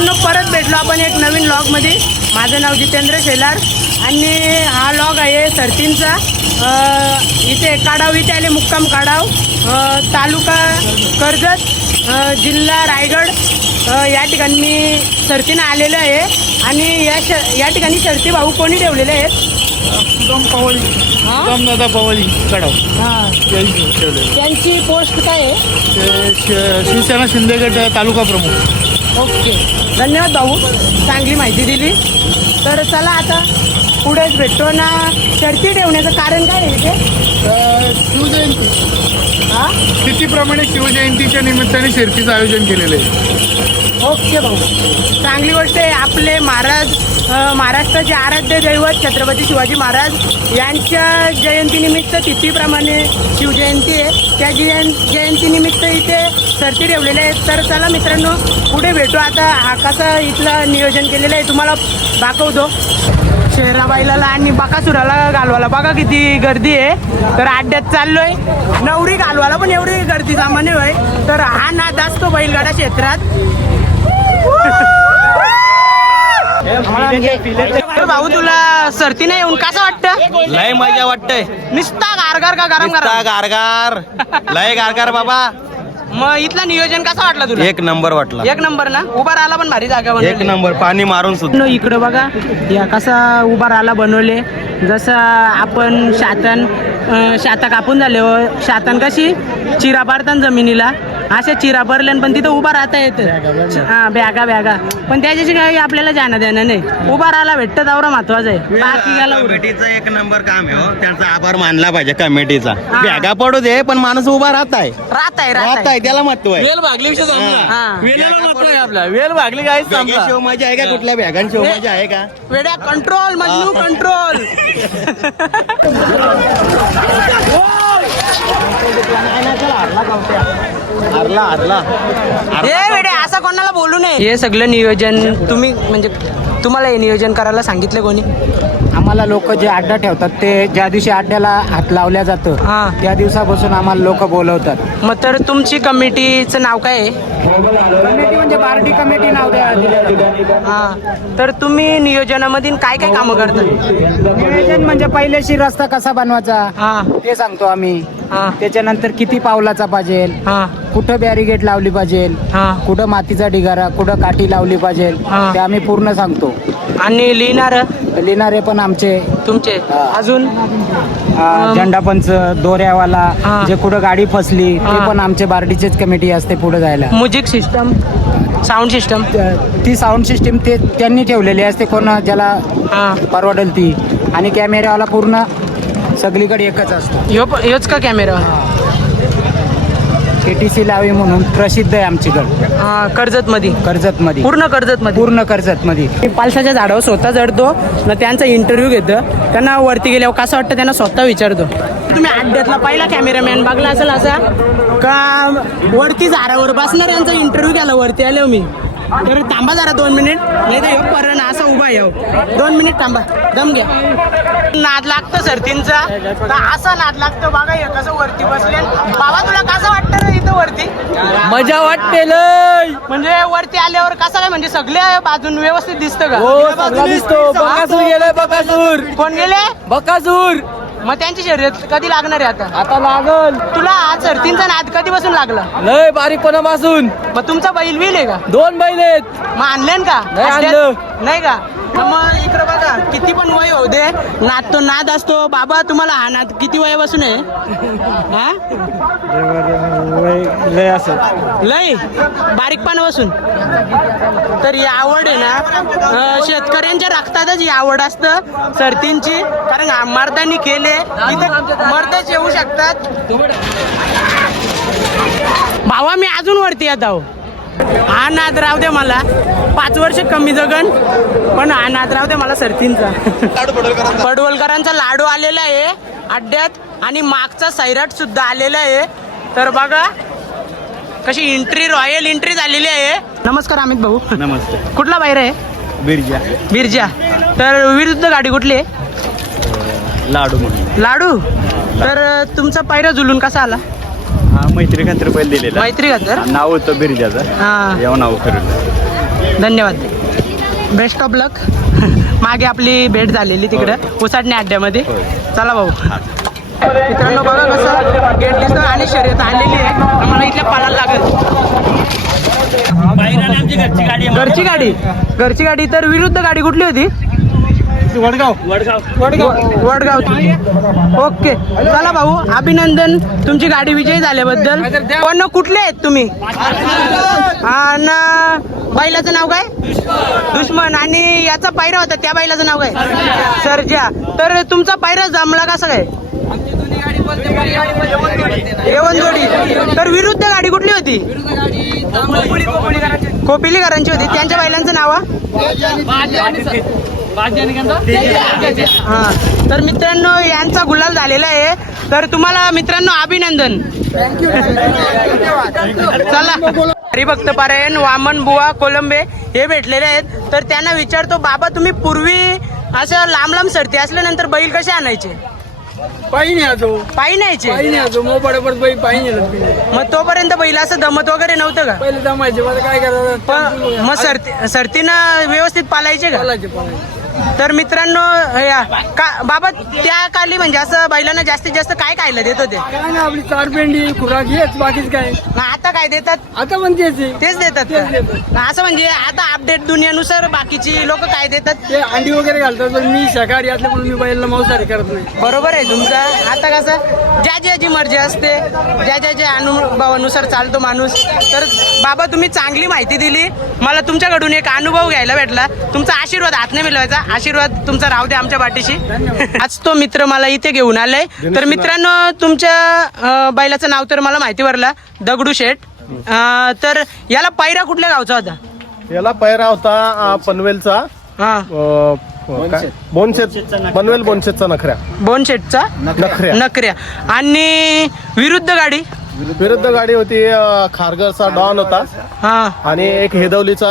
मित्रांनो परत भेटलो आपण एक नवीन लॉगमध्ये माझं नाव जितेंद्र शेलार आणि हा लॉग आहे सरतींचा. इथे काडाव इथे आले मुक्काम काडाव अ, तालुका कर्जत जिल्हा रायगड. या ठिकाणी मी सरतीनं आलेलो आहे. आणि या श या ठिकाणी शर्ती भाऊ कोणी ठेवलेले आहेत? पवळी हा? दादा पवळी हां. ठेवले त्यांची पोस्ट काय आहे? शिवसेना शिंदेगड तालुका प्रमुख. ओके. धन्यवाद भाऊ. चांगली माहिती दिली. तर चला आता पुढेच भेटतो ना. शर्ती ठेवण्याचं कारण काय आहे तर शिवजयंती. हा? तिथीप्रमाणे शिवजयंतीच्या निमित्ताने शर्तीचं आयोजन केलेलं आहे? ओके भाऊ. चांगली गोष्ट आहे. आपले महाराज महाराष्ट्राचे आराध्य दैवत छत्रपती शिवाजी महाराज यांच्या जयंतीनिमित्त तिथीप्रमाणे शिवजयंती आहे. त्या जयं जयंतीनिमित्त इथे सरती ठेवलेल्या आहेत. तर चला मित्रांनो पुढे भेटू. आता हा कसं इथलं नियोजन केलेलं आहे. तुम्हाला दाखवतो. शेराबाईला आणि बकासुराला घालवायला. बघा किती गर्दी आहे. तर अड्ड्यात चाललोय. नवरी घालवायला पण एवढी गर्दी सामान्य होय. तर हा नाद असतो बैलगाडा क्षेत्रात. भाऊ तुला सरती नाही येऊन कसं वाटतं? लय मजा वाटतंय. निस्ता गारगार का गरम नुसता गरम? गारगार. लय गारगार बाबा. मग इथलं नियोजन कसं वाटलं तुला? एक नंबर वाटला. एक नंबर ना? उभा राहिला पण भारी जागा एक. नंबर पाणी मारून सुद्धा. इकडं बघा. या कसा उभा राहिला बनवले. जसं आपण शातन शाता कापून झाले व शातन कशी? चिरा पाडतात जमिनीला. अशा चिरा भरल्या पण तिथं उभा राहता येतं. हा बॅगा बॅगा. पण त्याच्याशी काही आपल्याला जाणं देणं नाही. उभा राहायला भेटतं तेवढं महत्वाचं आहे. बाकी गेला. कमिटीचा एक नंबर काम आहे हो. त्यांचा आभार मानला पाहिजे कमिटीचा. बॅगा पडू दे पण माणूस उभा राहत आहे राहत आहे राहत राहत आहे त्याला महत्त्व आहे. वेल भागली हा. आपला. वेल भागली काय बॅगा शिव मजा आहे का कुठल्या बॅगां शिव मजा आहे का? वेड्या कंट्रोल मजनू कंट्रोल हरला हरला हे वेड्या असं कोणाला बोलू नये. हे सगळं नियोजन तुम्ही म्हणजे तुम्हाला हे नियोजन करायला सांगितलं कोणी? आम्हाला लोक जे अड्डा ठेवतात ते ज्या दिवशी अड्ड्याला हात लावल्या जातं हा. त्या दिवसापासून आम्हाला लोक बोलवतात. मग तर तुमची कमिटीचं नाव काय आहे? कमिटी म्हणजे बार्टी कमिटी नाव द्या. हा. तर तुम्ही नियोजनामधील काय काय कामं करता? नियोजन म्हणजे पहिल्याशी रस्ता कसा बनवायचा हा. ते सांगतो आम्ही. हा. त्याच्यानंतर किती पावलाचा पाहिजे हा. कुठं बॅरिगेट लावली पाहिजे हा. कुठं मातीचा ढिगारा कुठं काठी लावली पाहिजे हा. ते आम्ही पूर्ण सांगतो. आणि लिहिणार? लिहिणारे पण आमचे. तुमचे? हा. अजून? अं, झेंडापंच दोऱ्यावाला हा. जे कुठं गाडी फसली ते हा. पण आमचे बार्टीचेच कमिटी असते पुढे जायला. म्युझिक सिस्टम साऊंड सिस्टम ती साऊंड सिस्टीम ते त्यांनी ठेवलेली असते कोण ज्याला हा. परवडेल ती. आणि कॅमेरावाला पूर्ण सगळीकडे एकच असतो. ह्यो प- ह्योच का कॅमेरा? के टी सी लावी म्हणून प्रसिद्ध आहे आमच्याकडे हा कर्जत मध्ये कर्जत मध्ये पूर्ण कर्जत मध्ये पूर्ण कर्जत मध्ये मी पालसाच्या झाडावर स्वतः चढतो मग त्यांचा इंटरव्ह्यू घेतो. त्यांना वरती गेल्यावर कसं वाटतं त्यांना स्वतः विचारतो. तुम्ही अड्ड्यातला पहिला कॅमेरामॅन बघला असेल असा? का वरती झाडावर बसणार यांचा इंटरव्ह्यू केला वरती आलो मी? तर थांबा जरा दोन मिनिट. नाही तर ह्यो परण असा उभा आहे ह्यो. दोन मिनिट थांबा. दम घ्या. नाद लागतं सरतींचा. असा नाद लागतो बघा हे कसं वरती बसले. बाबा तुला कसं वाटतं रे इथं वरती? मजा वाटते लय. म्हणजे वरती आल्यावर कसं काय म्हणजे सगळ्या बाजून व्यवस्थित दिसतं का? हो सगळा दिसतो. बकासूर गेलाय बकासूर कोण गेले? बकासूर मग त्यांची शर्यत कधी लागणार आहे आता? आता लागल. तुला आज सरतींचा नाद कधीपासून लागला? लय बारीकपणापासून मग तुमचा बैल विल आहे का? दोन बैल आहेत. मग आणलेन का? नाही? आणलं. नाही का? मग इकडं बघा किती पण वय होऊ दे नाद तो नाद असतो. बाबा तुम्हाला हा नाद किती वयापासून आहे? हा? लय असं. लय? बारीकपणापासून तर ही आवड आहे ना अं, शेतकऱ्यांच्या रक्तातच ही आवड असतं. सर्तींची कारण हा मर्दांनी केले इथं मर्दच येऊ शकतात. भावा मी अजून वरती येत आहो. हा नाद राहू दे मला. पाच वर्ष कमी जगन पण हा नाद राहू दे मला सर्तींचा पडवलकरांचा लाडू आलेला आहे अड्ड्यात आणि मागचा सैराट सुद्धा आलेला आहे. तर बघा कशी एंट्री रॉयल एंट्री झालेली आहे. नमस्कार अमित भाऊ. नमस्ते. कुठला बाहेर आहे? बिरजा. बिरजा. तर विरुद्ध गाडी कुठली आहे? लाडू म्हणून. लाडू? तर तुमचा पायरा झुलून कसा आला? हा मैत्री खात्री पहिले दिलेला. मैत्री का तर नाव होतं बिरजाचं. हा. नाव फिरलं धन्यवाद. बेस्ट ऑफ लक मागे आपली भेट झालेली तिकडं. उसाटणे अड्ड्यामध्ये. चला भाऊ. मित्रांनो बघा कसं गेट दिसतं आणि शर्यत आलेली आहे. आम्हाला इथल्या पालाला लागत घरची गाडी घरची गाडी? तर विरुद्ध गाडी कुठली होती? वडगाव. वडगाव. वडगावची ओके. चला भाऊ अभिनंदन. तुमची गाडी विजयी झाल्याबद्दल. पण कुठले आहेत तुम्ही? आणि बैलाचं नाव काय? दुश्मन. आणि याचा पायरा होता त्या बैलाचं नाव काय? सरजा. तर तुमचा पायरा जमला कसा काय येवन तर विरुद्ध गाडी कुठली होती? कोपिलीकरांची होती. त्यांच्या बैलांचं नाव हा? तर मित्रांनो यांचा गुलाल झालेला आहे. तर तुम्हाला मित्रांनो अभिनंदन. चला. हरिभक्त पारायण वामन बुवा कोलंबे हे भेटलेले आहेत. तर त्यांना विचारतो बाबा तुम्ही पूर्वी असं लांब लांब सरती असल्यानंतर बैल कसे आणायचे? पायी नाही आजो पायी न्यायचे पायी नाही आजो पायी पायी नाही मग तोपर्यंत बैल असं दमत वगैरे नव्हतं का? पहिले जमायचे मला काय करायचं? पण मग सरती सरतीनं व्यवस्थित पालायचे का? पालायचे पालायचे. तर मित्रांनो या का बाबा त्या काली म्हणजे असं बैलांना जास्तीत जास्त काय खायला देत होते? काय नाही आपली चार पेंडी खुराक हेच बाकीच काय. मग आता काय देतात? आता पण तेच आहे. तेच देतात तेच. असं म्हणजे आता अपडेट दुनियानुसार बाकीची लोक काय देतात? ते अंडी वगैरे घालतात पण मी शाकाहारी असल्या म्हणून मी बैलाला मांसाहारी करत नाही. बरोबर आहे तुमचं. आता कसं ज्या ज्याची मर्जी असते ज्या ज्याच्या अनुभवानुसार चालतो माणूस. तर बाबा तुम्ही चांगली माहिती दिली. मला तुमच्याकडून एक अनुभव घ्यायला भेटला. तुमचा आशीर्वाद हात नाही मिळवायचा. आशीर्वाद तुमचा राहू दे आमच्या पाठीशी. आज तो मित्र मला इथे घेऊन आलाय. तर मित्रांनो तुमच्या बैलाचं नाव तर मला माहिती भरला दगडू शेठ. तर याला पैरा कुठल्या गावचा होता? याला पैरा होता पनवेलचा. हा? बोनशेत पनवेल बोनशेतचा नखऱ्या. बोनशेठचा नखऱ्या. नकऱ्या आणि विरुद्ध गाडी? विरुद्ध गाडी होती अ, खारघरचा डॉन होता. हा. आणि एक हेदवलीचा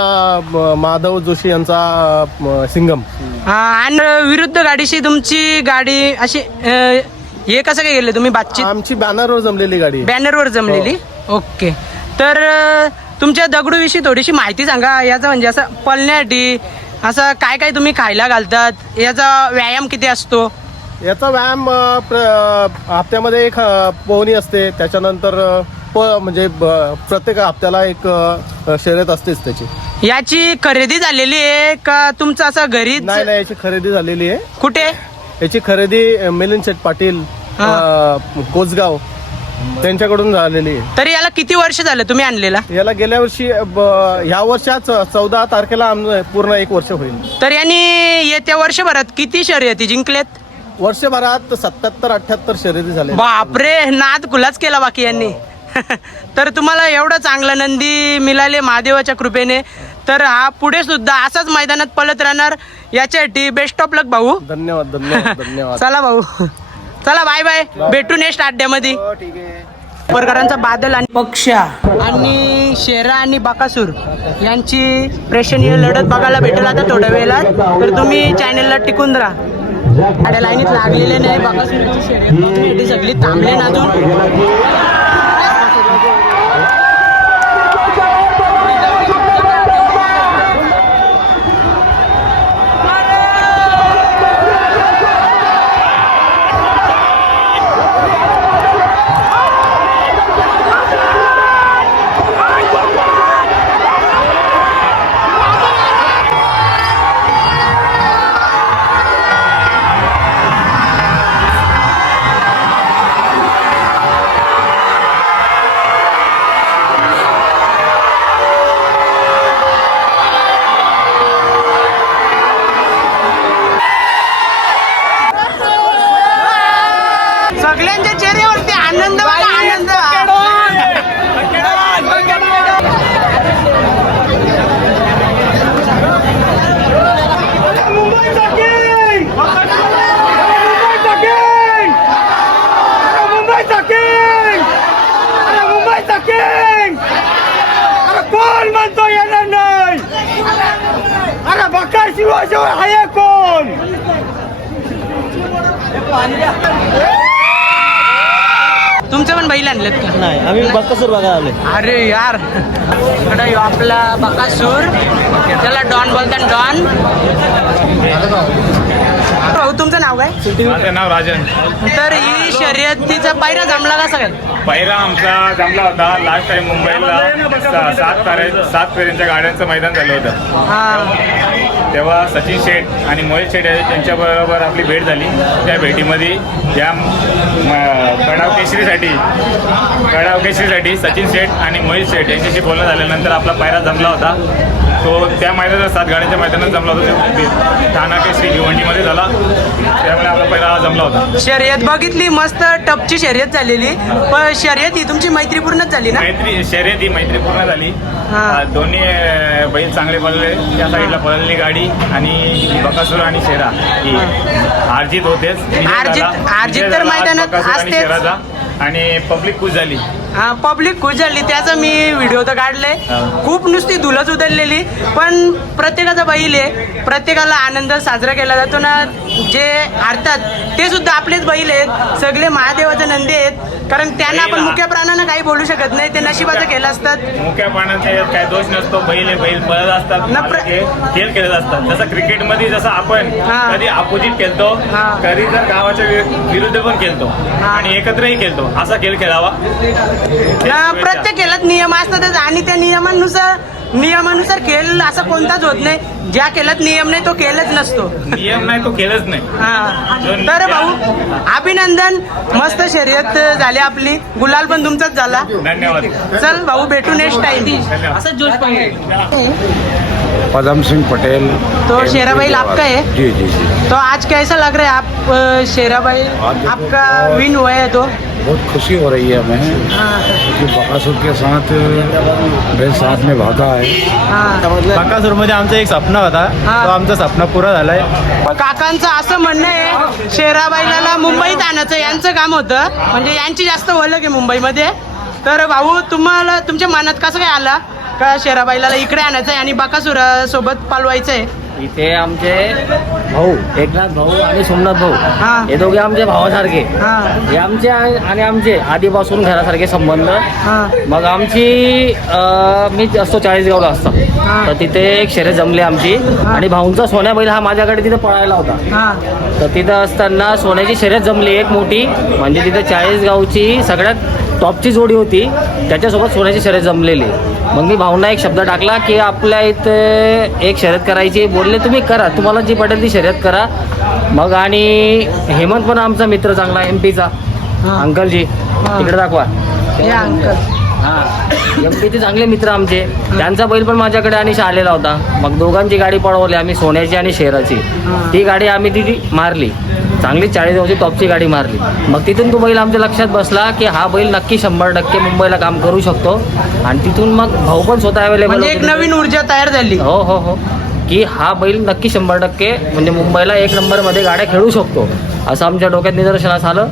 अ, माधव जोशी यांचा अ, सिंगम. हा आणि विरुद्ध गाडीशी तुमची गाडी अशी अं, हे कसं काय गेले तुम्ही बातचीत? आमची बॅनरवर जमलेली गाडी. बॅनरवर जमलेली? ओके. तर अं, तुमच्या दगडूविषयी थोडीशी माहिती सांगा. याचं म्हणजे असं पळण्यासाठी असं काय काय तुम्ही खायला घालतात? याचा व्यायाम किती असतो? याचा व्यायाम प्र- हप्त्यामध्ये एक पोहणी असते. त्याच्यानंतर प म्हणजे प्रत्येक हप्त्याला एक शर्यत असतेच त्याची. याची खरेदी झालेली आहे का तुमचं असं घरीच नाही नाही याची खरेदी झालेली आहे. कुठे? याची खरेदी मिलिंद शेठ पाटील अ, कोसगाव त्यांच्याकडून झालेली आहे. तरी याला किती वर्ष झालं तुम्ही आणलेला? याला गेल्या वर्षी अ, ब- ह्या वर्षाच चौदा तारखेला आम- पूर्ण एक वर्ष होईल. तर यांनी येत्या वर्षभरात किती शर्यती जिंकलेत वर्षभरात सत्याहत्तर अठ्याहत्तर शर्यती झाले बापरे नाद खुलाच केला बाकी यांनी. तर तुम्हाला एवढं चांगलं नंदी मिळाले महादेवाच्या कृपेने तर हा पुढे सुद्धा असाच मैदानात पळत राहणार याच्यासाठी बेस्ट ऑफ लक भाऊ. धन्यवाद धन्यवाद धन्यवाद. चला भाऊ. चला बाय बाय भेटू नेक्स्ट अड्ड्यामध्ये प्रकारांचा बादल आणि पक्षा. आणि शेरा आणि बाकासूर यांची प्रेक्षणीय लढत बघायला भेटेल आता थोड्या वेळात. तर तुम्ही चॅनलला टिकून राहा. गाड्या लाईनीत लागलेले नाही बघण्यासाठी सगळी थांबले ना अजून. आम्ही बक्कासूर बघायला आलोय. अरे यार इकडे ह्यो आपला बकासूर त्याला डॉन बोलतात डॉन. भाऊ तुमचं नाव काय? माझं नाव राजन. तर ही शर्यतीचा पायरा जमला का सगळ्यात पहिला आमचा जमला होता लास्ट टाइम मुंबईला. सा- सात तारे सात फेऱ्यांच्या गाड्यांचं मैदान झालं होतं. हा. तेव्हा सचिन शेठ आणि मोहित शेठ यांच्याबरोबर आपली भेट झाली. त्या भेटीमध्ये या म- कडाव केसरीसाठी कडाव केसरीसाठी सचिन शेठ आणि मोहित शेठ यांच्याशी बोलणं झाल्यानंतर आपला पायरा जमला होता. तो त्या मैदानात सात गाड्यांच्या मैदानात जमला होता. तो ठाणा केसरी भिवंडीमध्ये झाला. त्यामुळे आपला पहिला जमला होता. शर्यत बघितली मस्त टपची शर्यत झालेली. पण शर्यत ही तुमची मैत्रीपूर्णच झाली ना? मैत्री शर्यत ही मैत्री पूर्ण झाली. हा. दोन्ही अं, बैल चांगले पळले. त्या साईडला पळली गाडी आणि बकासूर आणि शेरा ही. अर्जित होतेच. विजय अर्जित- झाला. अर्जित विजय तर झाला. मैदानात बकासूर आणि असतेच. शेराचा. आणि पब्लिक खुश झाली. हा पब्लिक खुश झाली त्याचा मी व्हिडिओ तर काढले हा. खूप नुसती धुलच उधळलेली पण प्रत्येकाचा बैल आहे. प्रत्येकाला आनंद साजरा केला जातो ना जे हारतात ते सुद्धा आपलेच बैल आहेत. सगळे महादेवाचे नंदी आहेत. कारण त्यांना आपण मुख्य प्राणानं काही बोलू शकत नाही. ते नशिबाचं केलं असतात. मुख्या पाण्याचे काय दोष नसतो. बैल आहे, बैल पळत असतात. न प्र- खेळ खेळ खेळत असतात. जसं क्रिकेटमध्ये जसं आपण हा. कधी अपोजिट खेळतो हा. कधी जर गावाच्या वि- विरुद्ध पण खेळतो हा. आणि एकत्रही खेळतो. असा खेळ खेळावा. ना प्रत्येक खेळात नियम असतातच आणि त्या नियमानुसार नियमानुसार खेळ असा कोणताच होत नाही. ज्या खेळात नियम नाही तो खेळच नसतो. नियम नाही तो खेळच नाही. हा. तर भाऊ अभिनंदन. मस्त शर्यत झाली आपली. गुलाल पण तुमचाच झाला. धन्यवाद. चल भाऊ भेटू नेक्स्ट टाइम. असं जोश पाहिजे पदम सिंह पटेल. तो शेरा भाई आपका है जी जी जी. तो आज कैसा लग रहा है आप अ, शेरा भाई आपका विन हुआ है तो? बहुत खुशी हो रही है हमें। हाँ क्योंकि बकासुर के साथ मेरे साथ में भागा है। बक्कासूरमध्ये आमचा एक स्वप्न होता। हा. तो आमचा स्वप्न पुरा झालाय. काकांचं असं म्हणणं आहे शेराबाईला मुंबईत आणायचं यांचं काम होतं. म्हणजे यांची जास्त ओळख आहे मुंबईमध्ये. तर भाऊ तुम्हाला तुमच्या मनात कसं काय आला? का शेराबाईला इकडे आणायचं आहे आणि बाकासुरा सोबत पालवायचं आहे इथे आमचे भाऊ एकनाथ भाऊ आणि सोमनाथ हा. भाऊ. हे. दोघे आमचे भावासारखे. हा. आमचे आणि आमचे आधीपासून घरासारखे संबंध. हा. मग आमची मी असतो चाळीसगावला असतो. तर तिथे एक शर्यत जमली आमची. आणि भाऊंचा सोन्या बैल हा माझ्याकडे तिथे पळायला होता. हा. तर तिथं असताना सोन्याची शर्यत जमली एक मोठी. म्हणजे तिथे चाळीसगावची सगळ्यात टॉपची जोडी होती. त्याच्यासोबत सोन्याची शर्यत जमलेली. मग मी भाऊंना एक शब्द टाकला की आपल्या इथे एक शर्यत करायची बोलले तुम्ही करा. तुम्हाला जी पटेल ती शर्यत करा. मग आणि हेमंत पण आमचा मित्र चांगला एम पीचा. अंकलजी. इकडे दाखवा. या अंकल. हा. एम पीचे चांगले मित्र आमचे. त्यांचा बैल पण माझ्याकडे आणि आलेला होता. मग दोघांची गाडी पळवली आम्ही सोन्याची आणि शेराची. ती गाडी आम्ही ती मारली. चांगली चाळीस वर्षी टॉपची गाडी मारली. मग तिथून तो बैल आमच्या लक्षात बसला की हा बैल नक्की शंभर टक्के मुंबईला काम करू शकतो. आणि तिथून मग भाऊ पण स्वतः अवेलेबल म्हणजे एक नवीन ऊर्जा तयार झाली. हो हो हो. की हा बैल नक्की शंभर टक्के म्हणजे मुंबईला एक नंबरमध्ये गाड्या खेळू शकतो. असं आमच्या डोक्यात निदर्शनास आलं.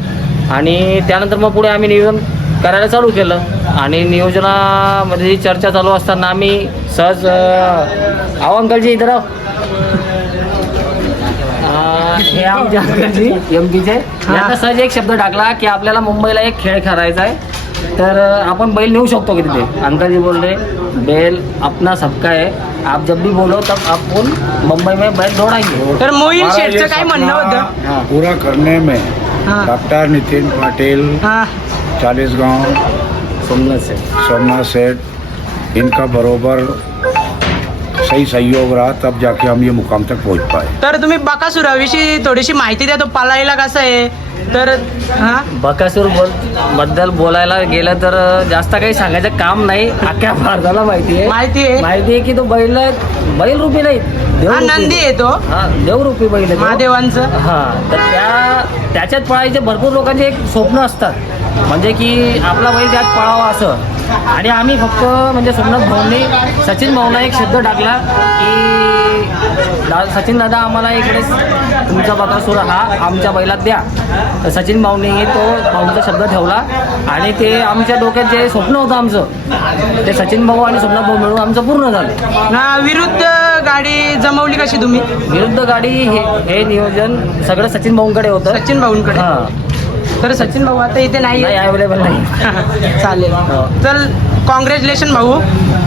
आणि त्यानंतर मग पुढे आम्ही नियोजन करायला चालू केलं. आणि नियोजनामध्ये जी चर्चा चालू असताना आम्ही सहज आहो अंकलजी इथं राव हे आमच्या अंकलजी एम पीचे यांना सहज एक शब्द टाकला की आपल्याला मुंबईला एक खेळ खेळायचा आहे. तर आपण बैल नेऊ शकतो की तिथे? अंकल जी बोल रहे बैल अपना सबका है. आप जब भी बोलो तब आपण मुंबई में बैल दौड़ाएंगे. तर हमारा शेठचं काय म्हणणं होतं? पूरा करने में। डॉक्टर नितिन पाटिल हा चालीस गांव सोमनाथ से सोमनाथ सेठ इनका बरोबर सही सहयोग रहा तब जाके हम ये मुकाम तक पहुंच पाए। तर तुम्ही बाकासुराविषयी थोडीशी माहिती द्या तो पालायला कसं आहे? तर हा? बकासूर बोलबद्दल बोलायला गेलं तर जास्त काही सांगायचं काम नाही. अख्ख्या भारताला माहिती आहे. माहिती आहे? माहिती आहे की तो बैल बैल रूपी नाही हा देवरूपी. नंदी आहे तो. हा देवरूपी बैल आहे तो. महादेवांचं. हा तर त्या त्याच्यात पळायचे भरपूर लोकांचे एक स्वप्न असतात. म्हणजे की आपला बैल त्यात पळावा असं. आणि आम्ही फक्त म्हणजे सोमनाथ भाऊंनी सचिन भाऊंना एक शब्द टाकला की दा सचिन दादा आम्हाला इकडे तुमचा बकासूर हा आमच्या बैलात द्या. तर सचिन भाऊंनी तो भाऊंचा शब्द ठेवला आणि ते आमच्या डोक्यात जे स्वप्न होतं आमचं ते सचिन भाऊ आणि सोमनाथ भाऊ मिळून आमचं पूर्ण झालं. हा विरुद्ध गाडी जमवली कशी तुम्ही? विरुद्ध गाडी हे हे नियोजन सगळं सचिन भाऊंकडे होतं. सचिन भाऊंकडे. हा. तर सचिन भाऊ आता इथे नाही. अवेलेबल नाही. चालेल. चल कॉंग्रॅच्युलेशन भाऊ.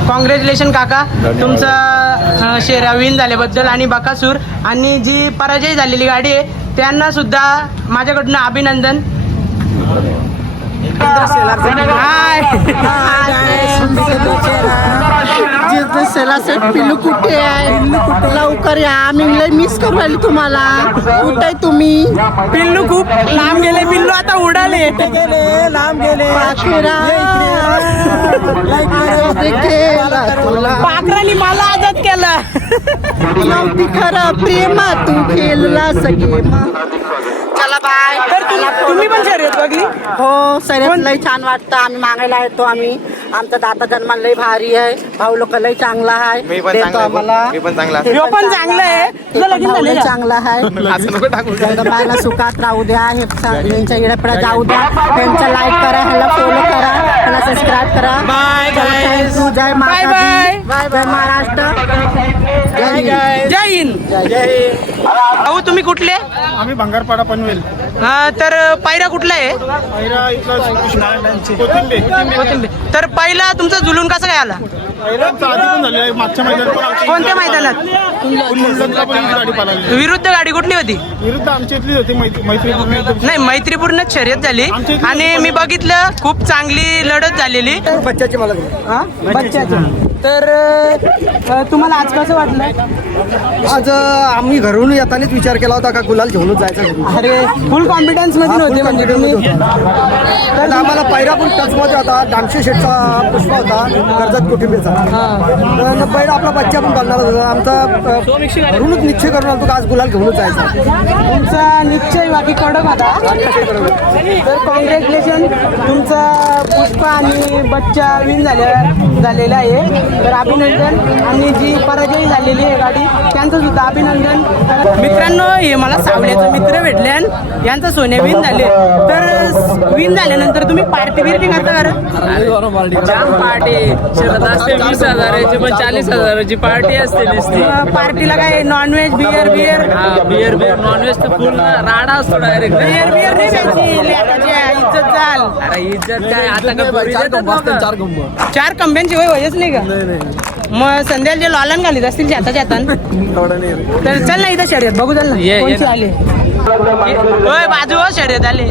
कॉंग्रॅच्युलेशन काका. तुमचं शेरा विन झाल्याबद्दल आणि बकासूर. आणि जी पराजय झालेली गाडी आहे त्यांना सुद्धा माझ्याकडनं अभिनंदन. हाय पिल्लू कुठे आहे? लवकर या. आम्ही लय मिस करू राहिली तुम्हाला. कुठे तुम्ही? पिल्लू खूप लांब गेले. पिल्लू आता उडाले. लांब गेले पाखरांनी मला आजाद केलं. नव्हती खरं. प्रेमा तू खेळला सगळे. चला बाय तर तुम- तुम्ही पण शर्यत बघली? हो सगळ्यात लय छान वाटतं. आम्ही मागायला येतो आम्ही. आमचा दाता जन्मा लय भारी आहे. भाऊ लोक लय चांगला आहे. देतो आम्हाला. ह्यो पण चांगलं आहे. तुझं लगीन भाऊ झाले लय चांगला आहे. जगदंबाला सुखात राहू द्या. हे स- यांच्या इकडे जाऊ द्या. त्यांचा लाईक करा ह्याला फॉलो करा. ह्याला सबस्क्राईब करा. Bye, guys. जय माता Bye, दी. bye. Bye bye Maharashtra. जय हिंद. जय हिंद. भाऊ तुम्ही कुठले? आम्ही भंगारपाडा पनवेल. हा, तर पहिला कुठला आहे? पहिला इथला कोथिंबीर. कोथिंबीर. तर पहिला तुमचा जुलून कसा काय आला? पहिल्यांदा आधी पण झालेला आहे. मागच्या मैदानात पण आमची कोणत्या मैदानात? कुल्लूला पण गाडी पळाली विरुद्ध गाडी कुठली होती? विरुद्ध आमची इथलीच होती. मैत्री मैत्री नाही मैत्रीपूर्ण शर्यत झाली. आणि मी बघितलं खूप चांगली लढत झालेली. बच्चाची मला हा? बच्चाची. तर अ, तुम्हाला आज कसं वाटलं? आज आम्ही घरून येतानाच विचार केला होता का गुलाल घेऊनच जायचं घरून. अरे फुल कॉन्फिडन्समध्ये होते म्हणजे तुम्ही. तर आम्हाला पहिला पण टचमध्ये होता. डामशे शेठचा पुष्प होता कर्जत कुटुंबीचा. तर पहिला आपला बच्चा पण बघणार होता. आमचा अ, घरूनच निश्चय करून आलो का आज गुलाल घेऊनच जायचा. तुमचा निश्चय बाकी कडक होता. तर कॉंग्रॅच्युलेशन तुमचा पुष्प आणि बच्चा विन झाल्या झालेला आहे. तर अभिनंदन. आणि जी पराजय झालेली आहे गाडी त्यांचं सुद्धा अभिनंदन. मित्रांनो हे मला सावल्याचे मित्र भेटले यांचं सोने विन झाले. तर विन झाल्यानंतर तुम्ही पार्टी बिर्टी करता जाम पार्टी वीस हजाराची पण चाळीस हजाराची पार्टी असते नुसती. पार्टीला काय नॉनव्हेज बिअर बिअर हा बिअर बिअर नॉनव्हेज तर फुल राडा असतो डायरेक्ट नाही प्यायची लेकाची इज्जत चाल. अरे इज्जत काय? आता? चार कंब्यांची वय वयच नाही का? मग संध्याला जे लॉलन घालीत असतील शेताच्या हातान तर चल ना इथं शर्यत बघू चल ना ये, ये कोणची ना. आले होय बाजू हो शर्यत आले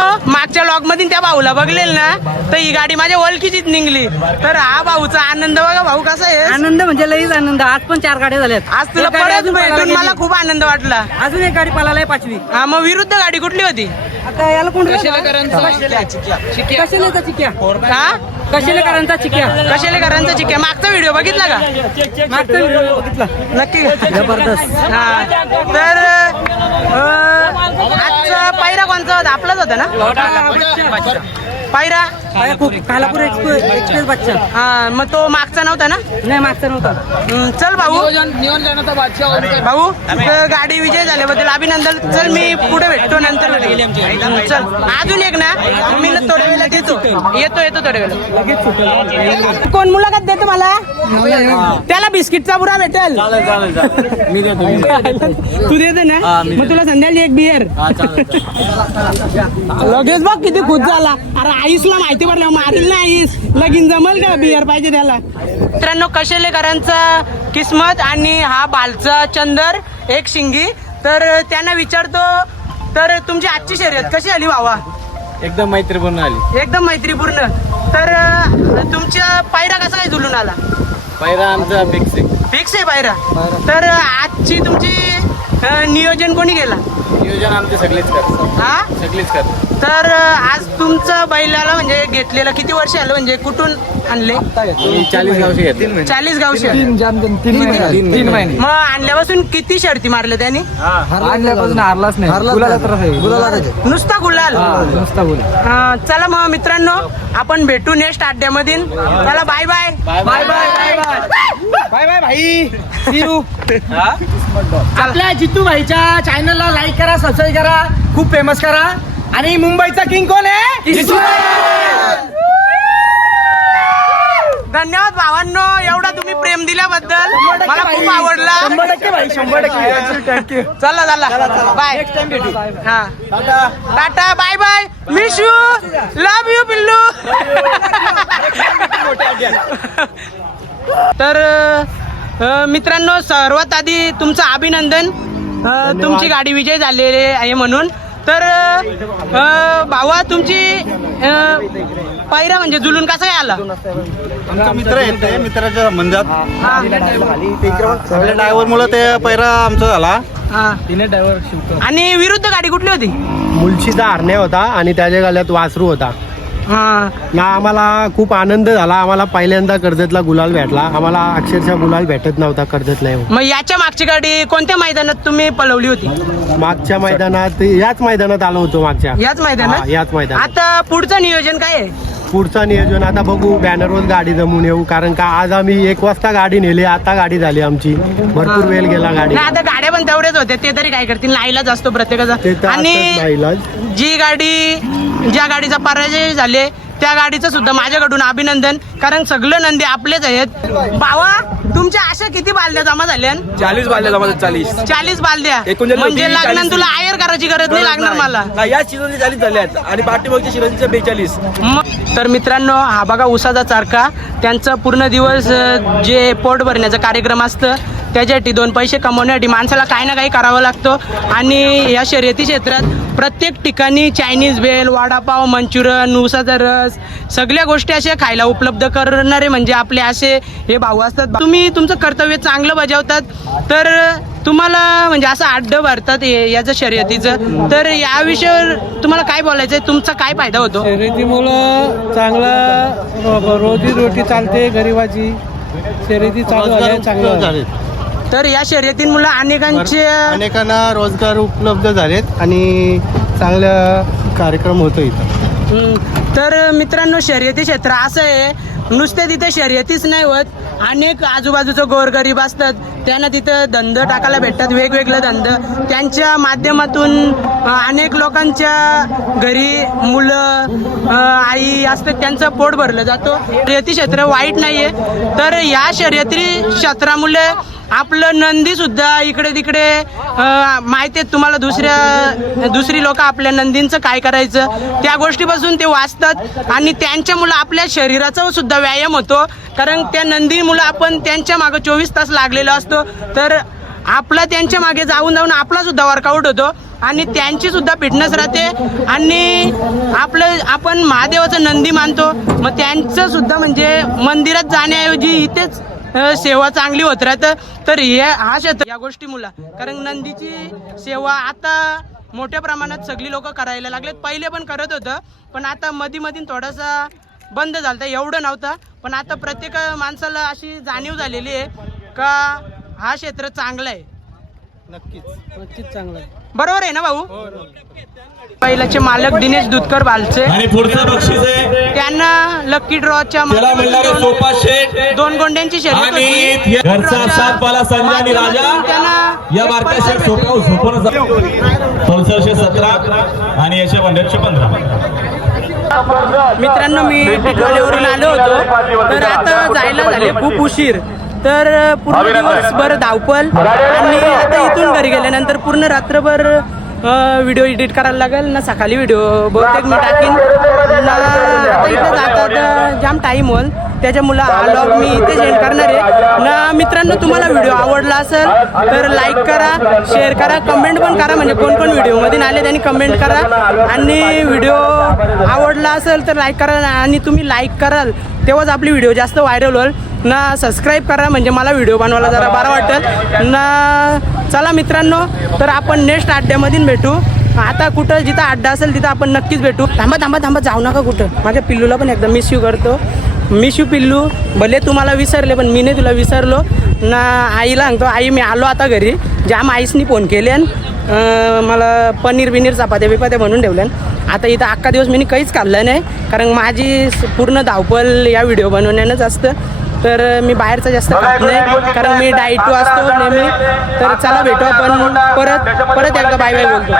मागच्या लॉगमध्ये त्या भाऊला बघलेल ना तर ही गाडी माझ्या ओळखीचीच निघली. तर हा भाऊचा आनंद बघा भाऊ कसा आहे. आनंद म्हणजे लईच आनंद. आज पण चार गाड्या झाल्यात. आज तुला परत भेटून. मला खूप आनंद वाटला. अजून एक गाडी पळाला आहे पाचवी. हा मग विरुद्ध गाडी कुठली होती? आता याला कोण कशालेकरांचा चिक्या. हा? कशालेकरांचा चिक्या. कशालेकरांचा चिक्या. मागचा व्हिडिओ बघितला का? मागचा व्हिडिओ बघितला. नक्की. जबरदस्त. हा. तर आजचा पायरा कोणचा होता? आपलाच होता ना? पायरा? कालापूर एक्सप्रेस एक्सप्रेस बच्चा. हा मग तो मागचा नव्हता ना? नाही मागचा नव्हता. चल भाऊ. भाऊ गाडी विजय झाल्याबद्दल अभिनंदन. चल मी पुढे भेटतो नंतर चल. अजून एक ना? मी ना थोड्या वेळेला येतो. येतो येतो थोड्या वेळेला कोण मुलाखत देतो मला? त्याला बिस्किटचा बुरा भेटेल. तू देतो ना? मग तुला संध्याकाळी एक बियर लगेच बघ किती खुश झाला. अरे आईसला माहिती पडलं मारील ना आईस. लगीन जमल का बियर पाहिजे त्याला? मित्रांनो कशेलेकरांचा किस्मत आणि हा बालचा चंदर एक शिंगी? तर त्यांना विचारतो तर तुमची आजची शर्यत कशी आली भावा? एकदम मैत्रीपूर्ण आली एकदम मैत्रीपूर्ण. तर तुमच्या पायरा कसा काय झुलून आला? पहिला आमचा फिक्स फिक्स आहे पायरा? तर आजची तुमची नियोजन कोणी केला? नियोजन आमचे सगळेच कर हा? सगळेच कर तर आज तुमचं बैलाला म्हणजे घेतलेलं किती वर्ष आलं म्हणजे कुठून आणले? चाळीस गावशी चाळीस तीन मग आणल्यापासून किती शर्ती मारल्या त्यांनी? आणल्यापासून हरलाच नाही. नुसता गुलाल? नुसता गुलाल. चला मग मित्रांनो आपण भेटू नेक्स्ट अड्ड्यामधील चला bye bye bye bye bye bye bye भाई आपल्या जितू भाईच्या चॅनलला लाईक करा सबस्क्राईब करा. खूप फेमस करा. आणि मुंबईचा किंग कोण आहे? धन्यवाद भावांनो एवढा तुम्ही प्रेम दिल्याबद्दल. मला खूप आवडला. शंभर टक्के भाई शंभर टक्के. चला चला. बाय हा. Tata. Bye bye miss you love you पिल्लू तर मित्रांनो सर्वात आधी तुमचं अभिनंदन. तुमची गाडी विजय झालेली आहे म्हणून. तर भावा तुमची पायरा म्हणजे जुलून कसं काय आला? आमचा मित्र आहेत ते मित्राच्या संबंधात. आपल्या ड्रायव्हर मुळे ते पैरा आमचा झाला. हा. आणि विरुद्ध गाडी कुठली होती? मुलशीचा हरण्या होता आणि त्याच्या गाल्यात वासरू होता. हा. ना आम्हाला खूप आनंद झाला. आम्हाला पहिल्यांदा कर्जतला गुलाल भेटला. आम्हाला अक्षरशः गुलाल भेटत नव्हता कर्जतला येऊन. मग याच्या मागची गाडी कोणत्या मैदानात तुम्ही पळवली होती? मागच्या मैदानात याच मैदानात आलो होतो मागच्या. याच हा, मैदानात याच मैदानात. आता पुढचं नियोजन काय आहे? पुढचा नियोजन आता बघू बॅनरवर गाडी जमून येऊ. कारण का आज आम्ही एक वाजता गाडी नेली आता गाडी झाली आमची. भरपूर. वेळ गेला गाडी नाही आता गाड्या पण तेवढ्याच होत्या ते तरी काय करतील? नाईलाच असतो ते प्रत्येकाचा तर आणि नाईलाज. जी गाडी ज्या गाडीचा पराजय झाले त्या गाडीचं सुद्धा माझ्याकडून अभिनंदन. कारण सगळं नंदी आपलेच आहेत. बावा तुमच्या अशा किती बालद्या जमा झाल्या? चाळीस बांधले जमा चाळीस. चाळीस बालद्या. म्हणजे 40 तुला आयर करायची गरज नाही लागणार मला. नाही या शिरोची चाळीस झाल्यात आणि पाठीमागच्या शिरोजीच्या बेचाळीस. तर मित्रांनो हा बघा उसाचा चारका त्यांचा पूर्ण दिवस अ, जे पोट भरण्याचा कार्यक्रम असतं त्याच्यासाठी दोन पैसे कमवण्यासाठी माणसाला काही ना काही करावं लागतो. आणि या शर्यती क्षेत्रात प्रत्येक ठिकाणी चायनीज बेल वडापाव मंचुरन उसाचा रस सगळ्या गोष्टी अशा खायला उपलब्ध करणारे म्हणजे आपले असे हे भाऊ असतात. तुम्ही तुमचं कर्तव्य चांगलं बजावतात. तर तुम्हाला म्हणजे असं अड्डं भरतात हे- याचं शर्यतीचं. तर या विषयावर तुम्हाला काय बोलायचं आहे तुमचा काय फायदा होतो? शर्यतीमुळं चांगला रोजी रोटी चालते गरिबाची. शर्यती चालू झाल्या चांगलं झालं. तर या शर्यतींमुळे अनेकांचे अनेकांना रोजगार उपलब्ध झालेत आणि चांगला कार्यक्रम होतो इथं. तर मित्रांनो शर्यती क्षेत्र असं आहे. नुसते तिथे शर्यतीच नाही होत. अनेक आजूबाजूचं गोरगरीब असतात. त्यांना तिथं धंद टाकायला भेटतात वेगवेगळे धंद. त्यांच्या माध्यमातून अनेक लोकांच्या घरी मुलं आई असतात त्यांचं पोट भरलं जातो. शर्यती क्षेत्र वाईट नाही आहे तर या शर्यती क्षेत्रामुळे आपलं नंदी सुद्धा इकडे तिकडे माहिती आहेत तुम्हाला दुसऱ्या दुसरी लोक आपल्या नंदींचं काय करायचं. त्या गोष्टीपासून ते वाचतात आणि त्यांच्यामुळं आपल्या शरीराचा सुद्धा व्यायाम होतो. कारण त्या नंदीमुळं आपण त्यांच्या मागं चोवीस तास लागलेलो असतो. तर आपला त्यांच्या मागे जाऊन जाऊन आपला सुद्धा वर्कआउट होतो. आणि त्यांची सुद्धा फिटनेस राहते. आणि आपलं आपण महादेवाचं नंदी मानतो. मग त्यांचं सुद्धा म्हणजे मंदिरात जाण्याऐवजी इथेच सेवा चांगली होत राहतं. तर हे हा क्षेत्र या गोष्टीमुळं. कारण नंदीची सेवा आता मोठ्या प्रमाणात सगळी लोक करायला लागलेत. पहिले पण करत होतं. पण आता मधी मधी थोडासा बंद झालं एवढं नव्हतं. पण आता प्रत्येक माणसाला अशी जाणीव झालेली आहे का हा क्षेत्र चांगला आहे. नक्कीच. चांगलं आहे. बरोबर आहे ना भाऊ? पहिल्याचे मालक दिनेश दुधकर बालचे. आणि पुढचं बक्षीस आहे. त्यांना लकी ड्रॉच्या त्याला मिळणारे सोपा शेट दोन गोंड्यांची शर्यत आणि होती. घरचा सातबाला संजय आणि राजा या बारक्या शेट सोप्या झोपून पंचशे सतरा आणि याच्या पंधराशे पंधरा. मित्रांनो मी आलो होतो. तर आता जायला झाले खूप उशीर. तर पूर्ण दिवसभर धावपल आणि आता इथून घरी गेल्यानंतर पूर्ण रात्रभर व्हिडिओ एडिट करायला लागेल. ना सकाळी व्हिडिओ बहुतेक मी टाकीन. ना आता इथं जातात जाम टाईम होईल. त्याच्यामुळं हा लॉग मी इथे सेंड करणार आहे. ना मित्रांनो तुम्हाला व्हिडिओ आवडला असेल तर लाईक करा शेअर करा कमेंट पण करा. म्हणजे कोण कोण व्हिडिओमध्ये आले त्यांनी कमेंट करा. आणि व्हिडिओ आवडला असेल तर लाईक करा. आणि तुम्ही लाईक कराल तेव्हाच आपली व्हिडिओ जास्त व्हायरल होईल. ना सबस्क्राईब करा म्हणजे मला व्हिडिओ बनवायला जरा बरं वाटेल. ना चला मित्रांनो तर आपण नेक्स्ट अड्ड्यामधून भेटू. आता कुठं जिथं अड्डा असेल तिथं आपण नक्कीच भेटू. थांबा थांबा थांबा जाऊ नका कुठं. माझ्या पिल्लूला पण एकदा मिस यू करतो. मिस यू पिल्लू भले तुम्हाला विसरले पण मी नाही तुला विसरलो. ना आईला सांगतो आई मी आलो आता घरी. जाम आईसनी फोन केले मला पनीर बिनीर चपात्या बिपात्या बनवून ठेवल्यान आता इथं अख्खा दिवस मी काहीच खाल्लं नाही. कारण माझी पूर्ण धावपल या व्हिडिओ बनवण्यानंच असतं. तर मी बाहेरचं जास्त खात नाही कारण मी डाईटू असतो नेहमी. तर चला भेटू आपण परत परत एकदा बाय बाय बोलतो.